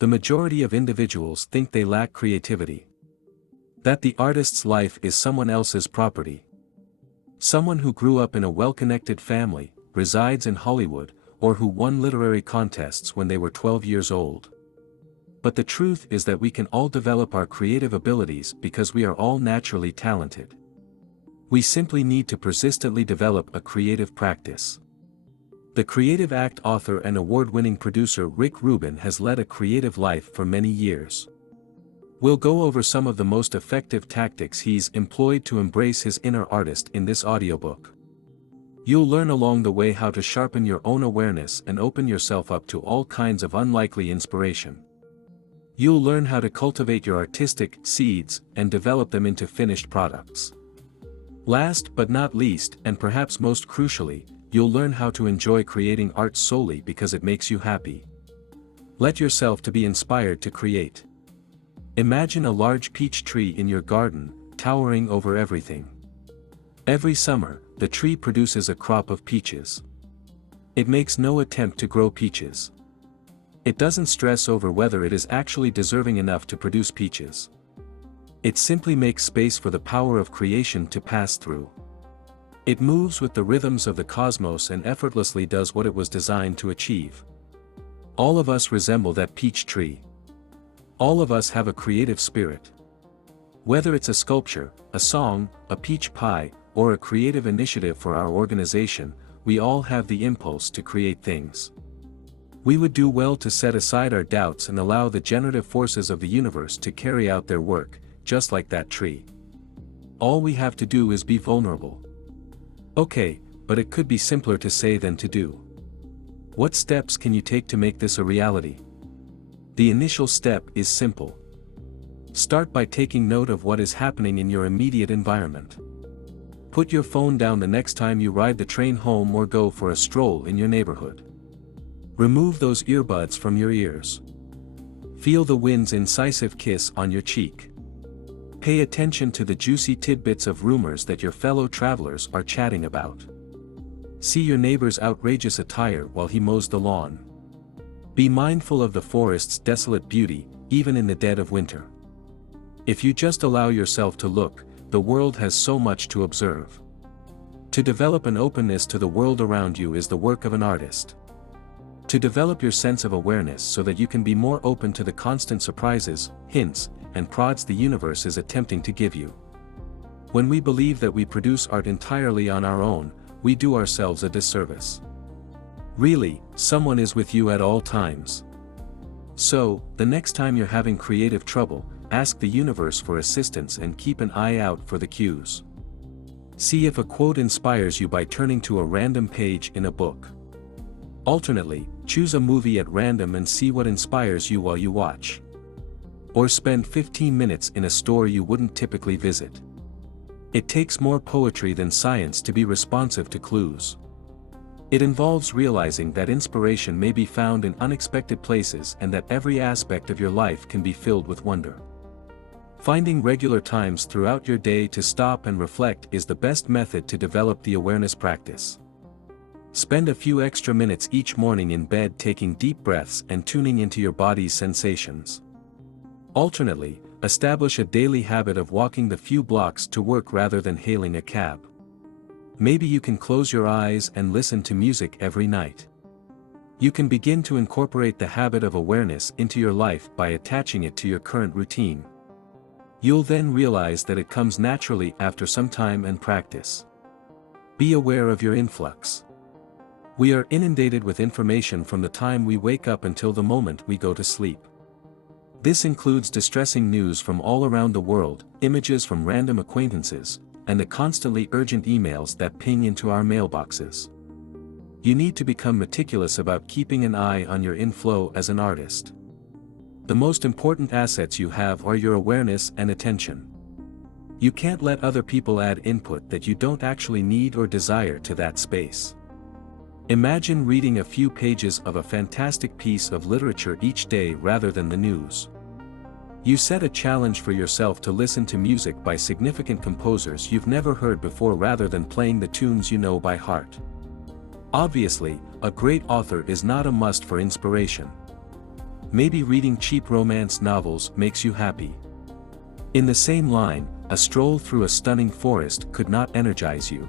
The majority of individuals think they lack creativity. That the artist's life is someone else's property. Someone who grew up in a well-connected family, resides in Hollywood, or who won literary contests when they were 12 years old. But the truth is that we can all develop our creative abilities because we are all naturally talented. We simply need to persistently develop a creative practice. The Creative Act author and award-winning producer Rick Rubin has led a creative life for many years. We'll go over some of the most effective tactics he's employed to embrace his inner artist in this audiobook. You'll learn along the way how to sharpen your own awareness and open yourself up to all kinds of unlikely inspiration. You'll learn how to cultivate your artistic seeds and develop them into finished products. Last but not least, and perhaps most crucially, you'll learn how to enjoy creating art solely because it makes you happy. Let yourself to be inspired to create. Imagine a large peach tree in your garden, towering over everything. Every summer, the tree produces a crop of peaches. It makes no attempt to grow peaches. It doesn't stress over whether it is actually deserving enough to produce peaches. It simply makes space for the power of creation to pass through. It moves with the rhythms of the cosmos and effortlessly does what it was designed to achieve. All of us resemble that peach tree. All of us have a creative spirit. Whether it's a sculpture, a song, a peach pie, or a creative initiative for our organization, we all have the impulse to create things. We would do well to set aside our doubts and allow the generative forces of the universe to carry out their work, just like that tree. All we have to do is be vulnerable. Okay, but it could be simpler to say than to do. What steps can you take to make this a reality? The initial step is simple. Start by taking note of what is happening in your immediate environment. Put your phone down the next time you ride the train home or go for a stroll in your neighborhood. Remove those earbuds from your ears. Feel the wind's incisive kiss on your cheek. Pay attention to the juicy tidbits of rumors that your fellow travelers are chatting about. See your neighbor's outrageous attire while he mows the lawn. Be mindful of the forest's desolate beauty, even in the dead of winter. If you just allow yourself to look, the world has so much to observe. To develop an openness to the world around you is the work of an artist. To develop your sense of awareness so that you can be more open to the constant surprises, hints, and prods the universe is attempting to give you. When we believe that we produce art entirely on our own, we do ourselves a disservice. Really, someone is with you at all times. So, the next time you're having creative trouble, ask the universe for assistance and keep an eye out for the cues. See if a quote inspires you by turning to a random page in a book. Alternately, choose a movie at random and see what inspires you while you watch. Or spend 15 minutes in a store you wouldn't typically visit. It takes more poetry than science to be responsive to clues. It involves realizing that inspiration may be found in unexpected places and that every aspect of your life can be filled with wonder. Finding regular times throughout your day to stop and reflect is the best method to develop the awareness practice. Spend a few extra minutes each morning in bed taking deep breaths and tuning into your body's sensations. Alternately, establish a daily habit of walking the few blocks to work rather than hailing a cab. Maybe you can close your eyes and listen to music every night. You can begin to incorporate the habit of awareness into your life by attaching it to your current routine. You'll then realize that it comes naturally after some time and practice. Be aware of your influx. We are inundated with information from the time we wake up until the moment we go to sleep. This includes distressing news from all around the world, images from random acquaintances, and the constantly urgent emails that ping into our mailboxes. You need to become meticulous about keeping an eye on your inflow as an artist. The most important assets you have are your awareness and attention. You can't let other people add input that you don't actually need or desire to that space. Imagine reading a few pages of a fantastic piece of literature each day rather than the news. You set a challenge for yourself to listen to music by significant composers you've never heard before rather than playing the tunes you know by heart. Obviously, a great author is not a must for inspiration. Maybe reading cheap romance novels makes you happy. In the same line, a stroll through a stunning forest could not energize you.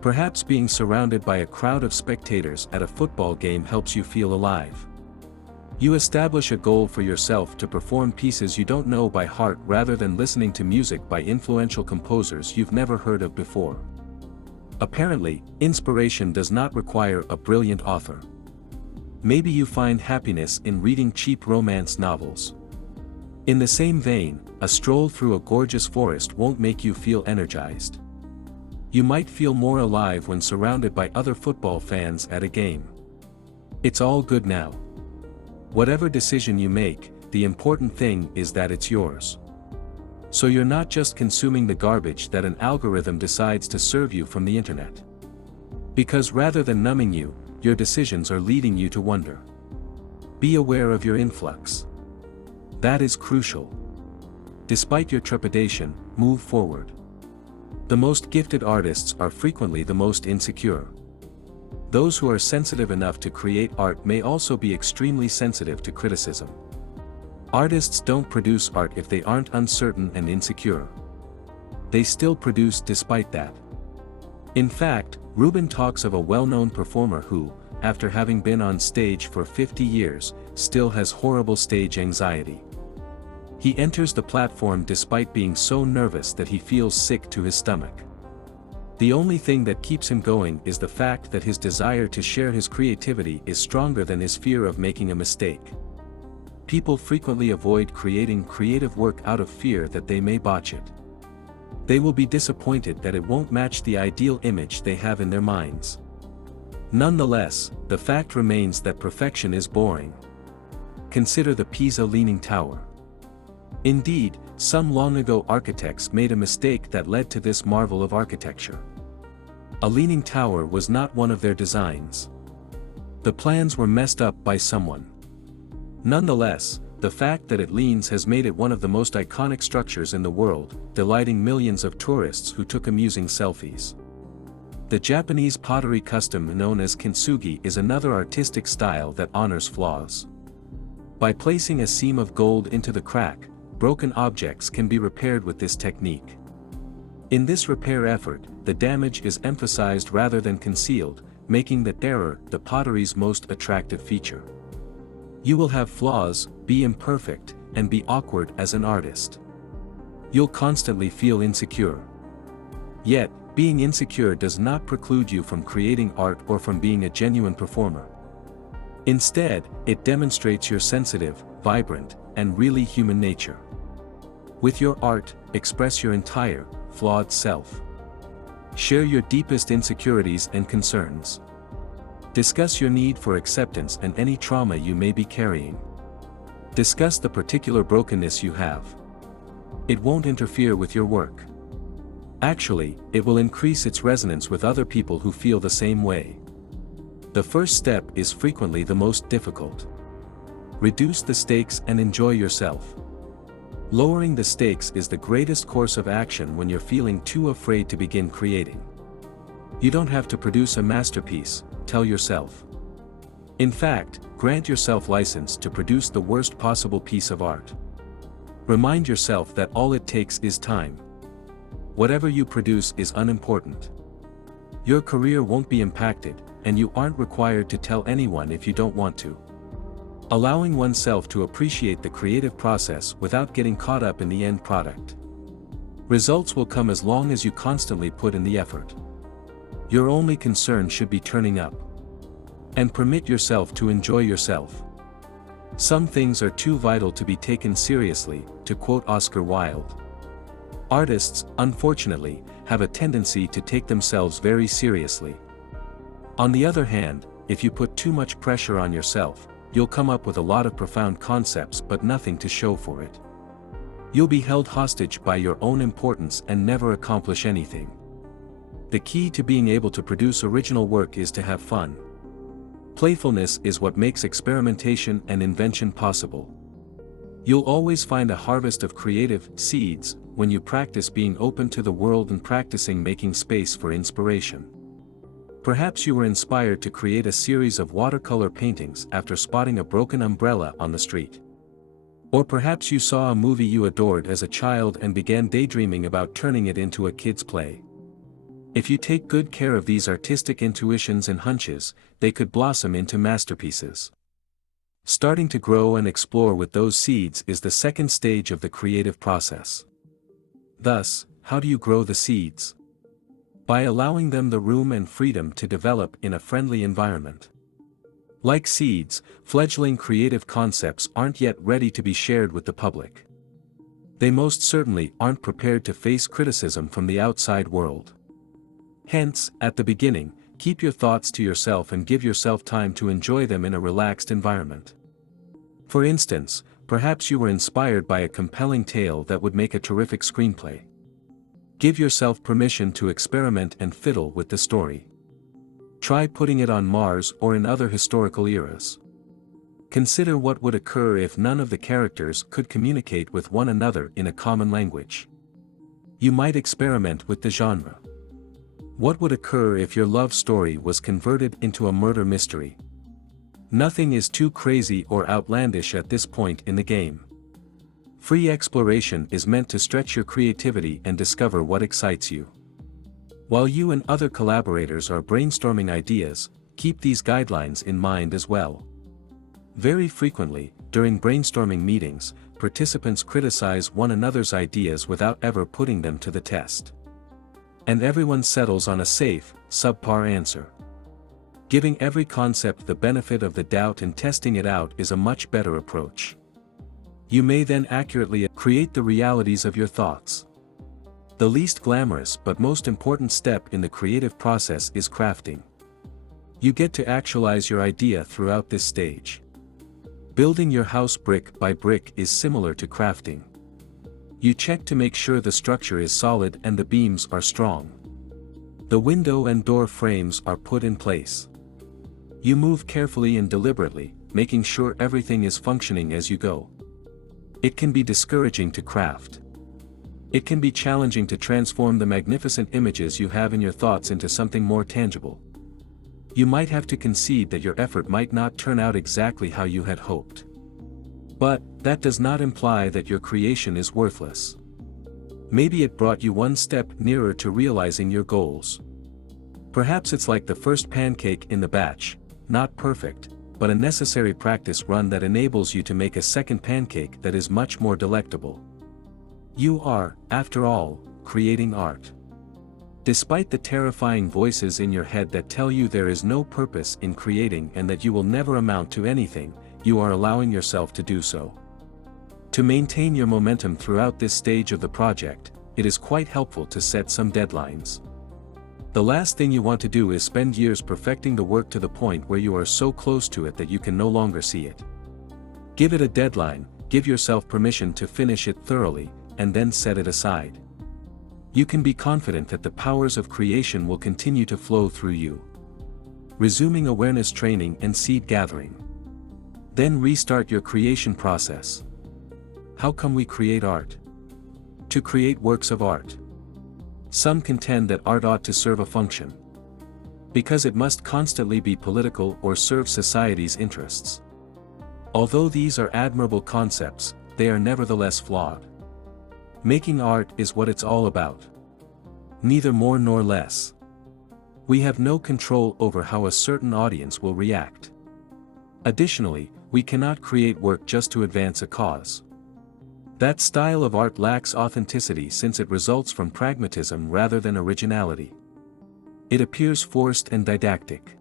Perhaps being surrounded by a crowd of spectators at a football game helps you feel alive. You establish a goal for yourself to perform pieces you don't know by heart rather than listening to music by influential composers you've never heard of before. Apparently, inspiration does not require a brilliant author. Maybe you find happiness in reading cheap romance novels. In the same vein, a stroll through a gorgeous forest won't make you feel energized. You might feel more alive when surrounded by other football fans at a game. It's all good now. Whatever decision you make, the important thing is that it's yours. So you're not just consuming the garbage that an algorithm decides to serve you from the internet. Because rather than numbing you, your decisions are leading you to wonder. Be aware of your influx. That is crucial. Despite your trepidation, move forward. The most gifted artists are frequently the most insecure. Those who are sensitive enough to create art may also be extremely sensitive to criticism. Artists don't produce art if they aren't uncertain and insecure. They still produce despite that. In fact, Rubin talks of a well-known performer who, after having been on stage for 50 years, still has horrible stage anxiety. He enters the platform despite being so nervous that he feels sick to his stomach. The only thing that keeps him going is the fact that his desire to share his creativity is stronger than his fear of making a mistake. People frequently avoid creating creative work out of fear that they may botch it. They will be disappointed that it won't match the ideal image they have in their minds. Nonetheless, the fact remains that perfection is boring. Consider the Pisa Leaning Tower. Indeed, some long ago architects made a mistake that led to this marvel of architecture. A leaning tower was not one of their designs. The plans were messed up by someone. Nonetheless, the fact that it leans has made it one of the most iconic structures in the world, delighting millions of tourists who took amusing selfies. The Japanese pottery custom known as kintsugi is another artistic style that honors flaws. By placing a seam of gold into the crack, broken objects can be repaired with this technique. In this repair effort, the damage is emphasized rather than concealed, making the error the pottery's most attractive feature. You will have flaws, be imperfect, and be awkward as an artist. You'll constantly feel insecure. Yet, being insecure does not preclude you from creating art or from being a genuine performer. Instead, it demonstrates your sensitive, vibrant, and really human nature. With your art, express your entire, flawed self. Share your deepest insecurities and concerns. Discuss your need for acceptance and any trauma you may be carrying. Discuss the particular brokenness you have. It won't interfere with your work. Actually, it will increase its resonance with other people who feel the same way. The first step is frequently the most difficult. Reduce the stakes and enjoy yourself. Lowering the stakes is the greatest course of action when you're feeling too afraid to begin creating. You don't have to produce a masterpiece, tell yourself. In fact, grant yourself license to produce the worst possible piece of art. Remind yourself that all it takes is time. Whatever you produce is unimportant. Your career won't be impacted, and you aren't required to tell anyone if you don't want to. Allowing oneself to appreciate the creative process without getting caught up in the end product. Results will come as long as you constantly put in the effort. Your only concern should be turning up. And permit yourself to enjoy yourself. Some things are too vital to be taken seriously, to quote Oscar Wilde. Artists, unfortunately, have a tendency to take themselves very seriously. On the other hand, if you put too much pressure on yourself, you'll come up with a lot of profound concepts but nothing to show for it. You'll be held hostage by your own importance and never accomplish anything. The key to being able to produce original work is to have fun. Playfulness is what makes experimentation and invention possible. You'll always find a harvest of creative seeds when you practice being open to the world and practicing making space for inspiration. Perhaps you were inspired to create a series of watercolor paintings after spotting a broken umbrella on the street. Or perhaps you saw a movie you adored as a child and began daydreaming about turning it into a kid's play. If you take good care of these artistic intuitions and hunches, they could blossom into masterpieces. Starting to grow and explore with those seeds is the second stage of the creative process. Thus, how do you grow the seeds? By allowing them the room and freedom to develop in a friendly environment. Like seeds, fledgling creative concepts aren't yet ready to be shared with the public. They most certainly aren't prepared to face criticism from the outside world. Hence, at the beginning, keep your thoughts to yourself and give yourself time to enjoy them in a relaxed environment. For instance, perhaps you were inspired by a compelling tale that would make a terrific screenplay. Give yourself permission to experiment and fiddle with the story. Try putting it on Mars or in other historical eras. Consider what would occur if none of the characters could communicate with one another in a common language. You might experiment with the genre. What would occur if your love story was converted into a murder mystery? Nothing is too crazy or outlandish at this point in the game. Free exploration is meant to stretch your creativity and discover what excites you. While you and other collaborators are brainstorming ideas, keep these guidelines in mind as well. Very frequently, during brainstorming meetings, participants criticize one another's ideas without ever putting them to the test. And everyone settles on a safe, subpar answer. Giving every concept the benefit of the doubt and testing it out is a much better approach. You may then accurately create the realities of your thoughts. The least glamorous but most important step in the creative process is crafting. You get to actualize your idea throughout this stage. Building your house brick by brick is similar to crafting. You check to make sure the structure is solid and the beams are strong. The window and door frames are put in place. You move carefully and deliberately, making sure everything is functioning as you go. It can be discouraging to craft. It can be challenging to transform the magnificent images you have in your thoughts into something more tangible. You might have to concede that your effort might not turn out exactly how you had hoped. But, that does not imply that your creation is worthless. Maybe it brought you one step nearer to realizing your goals. Perhaps it's like the first pancake in the batch, not perfect, but a necessary practice run that enables you to make a second pancake that is much more delectable. You are, after all, creating art. Despite the terrifying voices in your head that tell you there is no purpose in creating and that you will never amount to anything, you are allowing yourself to do so. To maintain your momentum throughout this stage of the project, it is quite helpful to set some deadlines. The last thing you want to do is spend years perfecting the work to the point where you are so close to it that you can no longer see it. Give it a deadline, give yourself permission to finish it thoroughly, and then set it aside. You can be confident that the powers of creation will continue to flow through you. Resuming awareness training and seed gathering. Then restart your creation process. How come we create art? To create works of art. Some contend that art ought to serve a function. Because it must constantly be political or serve society's interests. Although these are admirable concepts, they are nevertheless flawed. Making art is what it's all about. Neither more nor less. We have no control over how a certain audience will react. Additionally, we cannot create work just to advance a cause. That style of art lacks authenticity since it results from pragmatism rather than originality. It appears forced and didactic.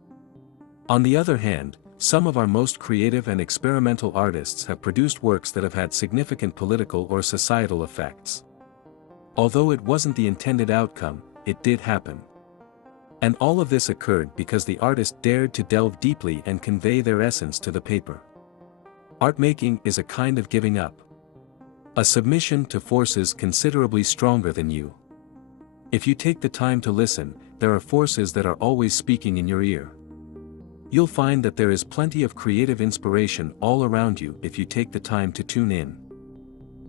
On the other hand, some of our most creative and experimental artists have produced works that have had significant political or societal effects. Although it wasn't the intended outcome, it did happen. And all of this occurred because the artist dared to delve deeply and convey their essence to the paper. Art making is a kind of giving up. A submission to forces considerably stronger than you. If you take the time to listen, there are forces that are always speaking in your ear. You'll find that there is plenty of creative inspiration all around you if you take the time to tune in.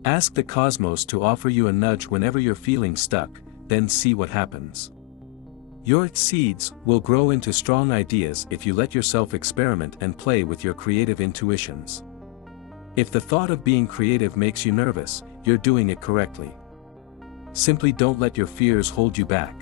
Ask the cosmos to offer you a nudge whenever you're feeling stuck, then see what happens. Your seeds will grow into strong ideas if you let yourself experiment and play with your creative intuitions. If the thought of being creative makes you nervous, you're doing it correctly. Simply don't let your fears hold you back.